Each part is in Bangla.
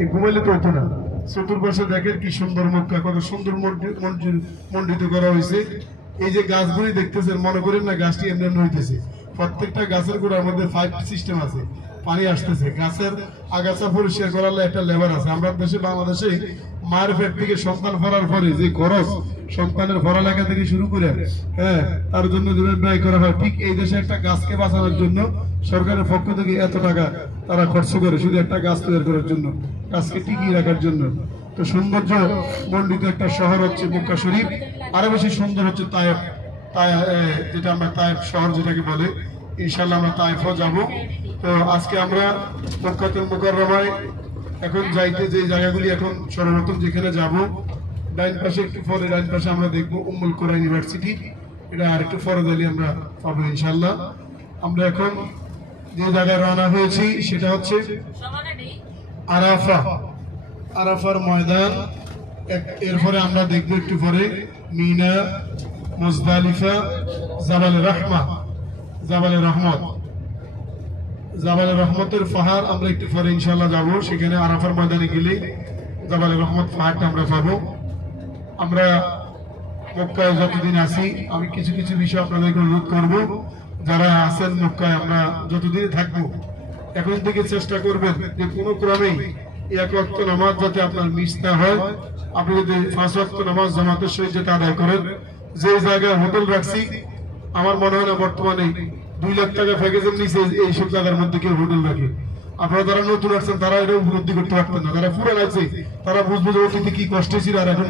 এই ঘুমাইলে তো হতো না। চতুর্পাশে দেখেন কি সুন্দর মক্কা কত সুন্দর মন্ডিত করা হয়েছে এই যে গাছগুলি দেখতেছেন, মনে করেন না গাছটি এমনি হইতেছে। প্রত্যেকটা গাছের গোড়া আমাদের ফাইভ সিস্টেম আছে। পানি আসতেছে। গাছের আগাছা পরিষ্কার করার একটা লেবার আছে। আমরা দেশে বাংলাদেশে মায়ের পেট থেকে সন্তান ফরার পরে যে খরচ সন্তানের পড়ালেখা থেকে শুরু করে হ্যাঁ তার জন্য ব্যয় করা হয়। ঠিক এই দেশে একটা গাছকে বাঁচানোর জন্য সরকারের পক্ষ থেকে এত টাকা তারা খরচ করে, শুধু একটা গাছ তৈরি করার জন্য, গাছকে টিকিয়ে রাখার জন্য। তো সৌন্দর্য মণ্ডিত একটা শহর হচ্ছে মক্কা শরীফ। আরও বেশি সুন্দর হচ্ছে তায়েফ তাই যেটা আমরা তায়েফ শহর যেটাকে বলে ইনশাল্লাহ আমরা তায়েফও যাব। তো আজকে আমরা মক্কাতুল মুকাররমায় এখন যাইতে যে জায়গাগুলি এখন সর্বপ্রথম যেখানে যাব ডাইন পাশে একটু পরে ডাইন পাশে আমরা দেখব উম্মুল কোরআন ইউনিভার্সিটি। এটা আর একটু পরে দিলে আমরা পাবো ইনশাল্লাহ আমরা এখন যে জায়গায় রওনা হয়েছি, সেটা হচ্ছে আরাফা। আরাফার ময়দান এরপরে আমরা দেখব একটু পরে, মিনা, মুজদালিফা জাবালে রহমা। জাবালে রহমত। জাবালে রহমতের পাহাড় আমরা একটু পরে ইনশাল্লাহ যাব। সেখানে আরাফার ময়দানে গেলে জাবালে রহমত পাহাড়টা আমরা পাবো। আমরা মক্কায় যতদিন আছি, আমি কিছু কিছু বিষয় আপনাদেরকে অনুরোধ করব। যারা আছেন মক্কায়, আমরা যতদিন থাকব, এখন থেকে চেষ্টা করবেন যে কোনো ক্রমেই এক ওয়াক্ত নামাজ যাতে আপনার মিস না হয়। আপনি যদি পাঁচ ওয়াক্ত নামাজ জামাতের সহিত আদায় করেন, যে জায়গায় হোটেল রাখছি, আমার মনে হয় না বর্তমানে দুই লাখ টাকা প্যাকেজের নিচে এই সব জায়গার মধ্যে কেউ হোটেল রাখে। আপনারা যারা নতুন আসছেন, তারা এটা উপলব্ধি করতে পারতেন না। যারা পুরো আছে, তারা যে অতীতে কি ছিল আর এখন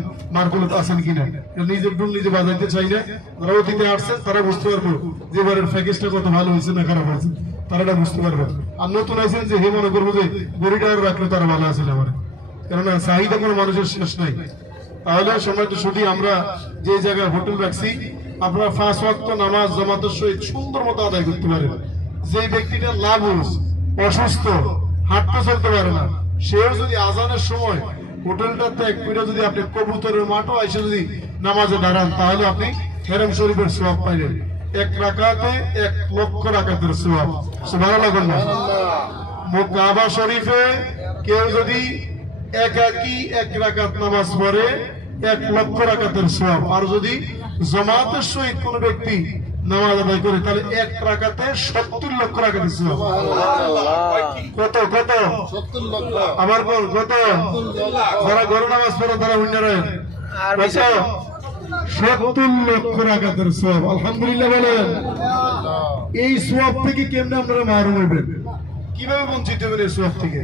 আছেন কিনা। নিজের নিজে বাজাইতে চাই না। যারা অতীতে আসছেন, তারা বুঝতে পারব যে এবারের প্যাকেজটা কত ভালো হয়েছে না খারাপ হয়েছে। তারা এটা বুঝতে পারবে। আর নতুন আছেন যে, হে মনে করব যে, গরিটা রাখলে তারা ভালো আছে আমার। কেননা চাহিদা কোনো মানুষের শেষ নাই। তাহলে সময় তো ছুটি, আমরা যে জায়গায় হোটেল রাখছি আপনারা পাঁচ ওয়াক্ত নামাজ, জামাতের সহিত সুন্দর মতো আদায় করতে পারেন। যে ব্যক্তিটা লাভুস, অসুস্থ, হাঁটতে চলতে পারে না, সেও যদি আজানের সময় হোটেলটা ত্যাগ করে যদি আপনি কবুতরের মাঠও এসে যদি নামাজে দাঁড়ান, তাহলে আপনি শরীফের পাইলেন। এক রাকাতে, এক লক্ষ রাকাতের সোয়াব ভালো লাগেন না শরীফে কেউ যদি একাকি এক রাকাত নামাজ পড়ে এক লক্ষ রাকাতের সব আর যদি জমাতের সহিত কোন ব্যক্তি নামাজ আদায় করে তাহলে এক রাকাতে সত্তর লক্ষ রাকাতের সব কত কত? আমার বল কত? যারা ঘরে নামাজ পড়ে তারা কত? সত্তর লক্ষ রাকাতের সব আলহামদুলিল্লাহ বলেন। এই সোয়াব থেকে কেমনে আপনারা মারুম হইবেন? কীভাবে বঞ্চিত হবেন এই সোয়াব থেকে?